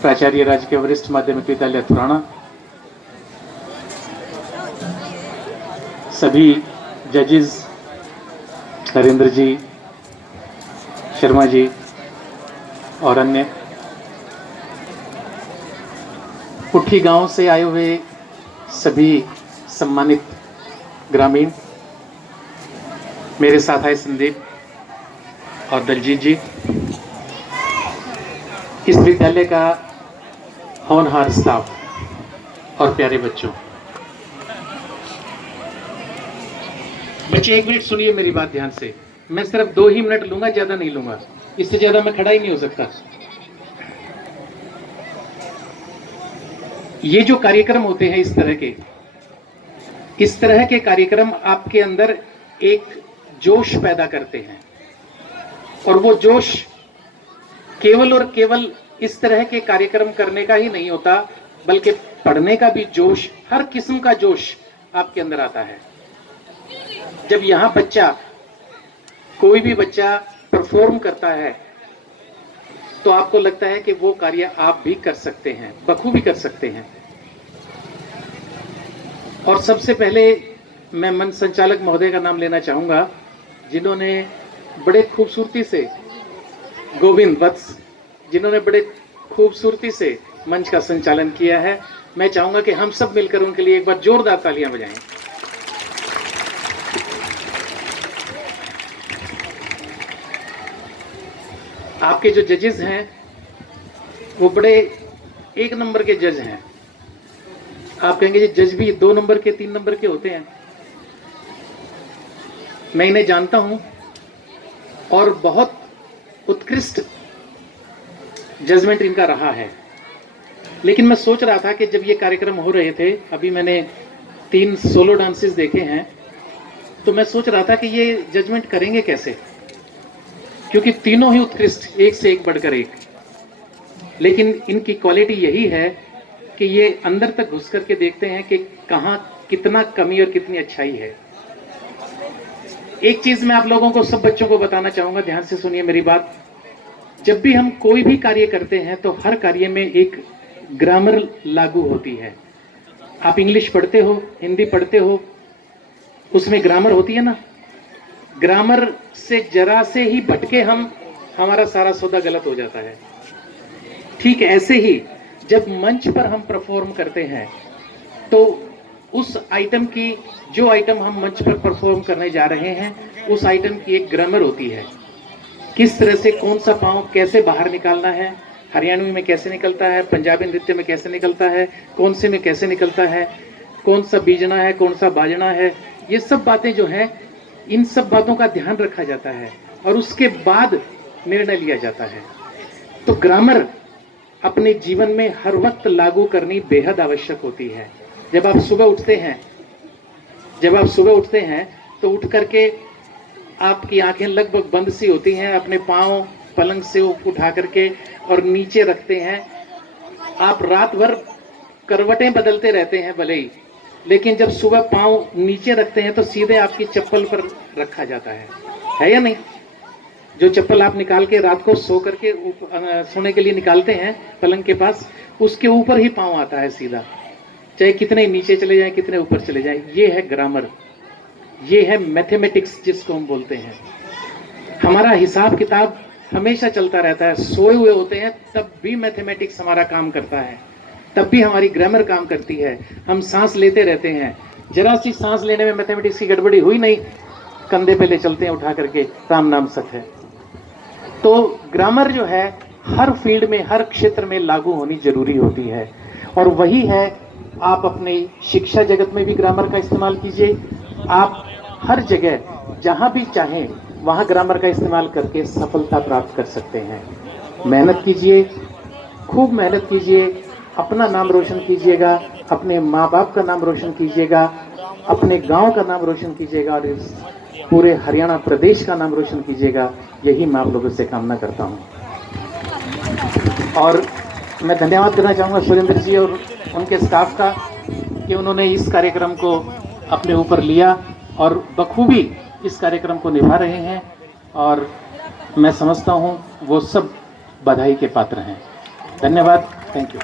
प्राचार्य राजकीय वरिष्ठ माध्यमिक विद्यालय थुराना, सभी जजेस हरेंद्र जी, शर्मा जी और अन्य, पुट्ठी गांव से आए हुए सभी सम्मानित ग्रामीण, मेरे साथ आए संदीप और दलजीत जी, इस विद्यालय का होनहार स्टाफ और प्यारे बच्चों। बच्चे एक मिनट सुनिए मेरी बात ध्यान से। मैं सिर्फ 2 ही मिनट लूंगा, ज्यादा नहीं लूंगा, इससे ज्यादा मैं खड़ा ही नहीं हो सकता। ये जो कार्यक्रम होते हैं इस तरह के कार्यक्रम आपके अंदर एक जोश पैदा करते हैं, और वो जोश केवल और केवल इस तरह के कार्यक्रम करने का ही नहीं होता, बल्कि पढ़ने का भी जोश, हर किस्म का जोश आपके अंदर आता है। जब यहां कोई भी बच्चा परफॉर्म करता है तो आपको लगता है कि वो कार्य आप भी कर सकते हैं, बखूबी कर सकते हैं। और सबसे पहले मैं मंच संचालक महोदय का नाम लेना चाहूंगा, जिन्होंने बड़े खूबसूरती से, गोविंद वत्स, जिन्होंने बड़े खूबसूरती से मंच का संचालन किया है। मैं चाहूंगा कि हम सब मिलकर उनके लिए एक बार जोरदार तालियां बजाएं। आपके जो जजेस हैं वो बड़े 1 नंबर के जज हैं। आप कहेंगे जी जज भी 2 नंबर के 3 नंबर के होते हैं। मैं इन्हें जानता हूं और बहुत उत्कृष्ट जजमेंट इनका रहा है। लेकिन मैं सोच रहा था कि जब ये कार्यक्रम हो रहे थे, अभी मैंने 3 सोलो डांसेस देखे हैं, तो मैं सोच रहा था कि ये जजमेंट करेंगे कैसे, क्योंकि तीनों ही उत्कृष्ट, एक से एक बढ़कर एक। लेकिन इनकी क्वालिटी यही है कि ये अंदर तक घुस करके देखते हैं कि कहां कितना कमी और कितनी अच्छाई है। एक चीज मैं आप लोगों को, सब बच्चों को बताना चाहूंगा, ध्यान से सुनिए मेरी बात। जब भी हम कोई भी कार्य करते हैं तो हर कार्य में एक ग्रामर लागू होती है। आप इंग्लिश पढ़ते हो, हिंदी पढ़ते हो, उसमें ग्रामर होती है ना। ग्रामर से जरा से ही भटके हमारा सारा सौदा गलत हो जाता है। ठीक ऐसे ही जब मंच पर हम परफॉर्म करते हैं तो उस आइटम की, जो आइटम हम मंच पर परफॉर्म करने जा रहे हैं, उस आइटम की एक ग्रामर होती है। किस तरह से कौन सा पाँव कैसे बाहर निकालना है, हरियाणवी में कैसे निकलता है, पंजाबी नृत्य में कैसे निकलता है, कौन से में कैसे निकलता है, कौन सा बीजना है, कौन सा बाजना है, ये सब बातें जो हैं, इन सब बातों का ध्यान रखा जाता है और उसके बाद निर्णय लिया जाता है। तो ग्रामर अपने जीवन में हर वक्त लागू करनी बेहद आवश्यक होती है। जब आप सुबह उठते हैं तो उठ करके आपकी आंखें लगभग बंद सी होती हैं, अपने पांव पलंग से उठा करके और नीचे रखते हैं। आप रात भर करवटें बदलते रहते हैं भले ही, लेकिन जब सुबह पांव नीचे रखते हैं तो सीधे आपकी चप्पल पर रखा जाता है या नहीं? जो चप्पल आप निकाल के रात को सो करके सोने के लिए निकालते हैं पलंग के पास, उसके ऊपर ही पांव आता है सीधा, चाहे कितने नीचे चले जाएं, कितने ऊपर चले जाएं। ये है ग्रामर, ये है मैथमेटिक्स जिसको हम बोलते हैं। हमारा हिसाब किताब हमेशा चलता रहता है, सोए हुए होते हैं तब भी मैथमेटिक्स हमारा काम करता है, तब भी हमारी ग्रामर काम करती है। हम सांस लेते रहते हैं, जरा सी सांस लेने में मैथमेटिक्स की गड़बड़ी हुई नहीं, कंधे पे ले चलते हैं उठा करके, राम नाम सच है। तो ग्रामर जो है हर फील्ड में, हर क्षेत्र में लागू होनी जरूरी होती है, और वही है आप अपने शिक्षा जगत में भी ग्रामर का इस्तेमाल कीजिए। आप हर जगह जहां भी चाहें वहां ग्रामर का इस्तेमाल करके सफलता प्राप्त कर सकते हैं। मेहनत कीजिए, खूब मेहनत कीजिए, अपना नाम रोशन कीजिएगा, अपने माँ बाप का नाम रोशन कीजिएगा, अपने गांव का नाम रोशन कीजिएगा और इस पूरे हरियाणा प्रदेश का नाम रोशन कीजिएगा। यही मैं आप लोगों से कामना करता हूं। और मैं धन्यवाद करना चाहूँगा सुरेंद्र जी और उनके स्टाफ का कि उन्होंने इस कार्यक्रम को अपने ऊपर लिया और बखूबी इस कार्यक्रम को निभा रहे हैं, और मैं समझता हूँ वो सब बधाई के पात्र हैं। धन्यवाद। Thank you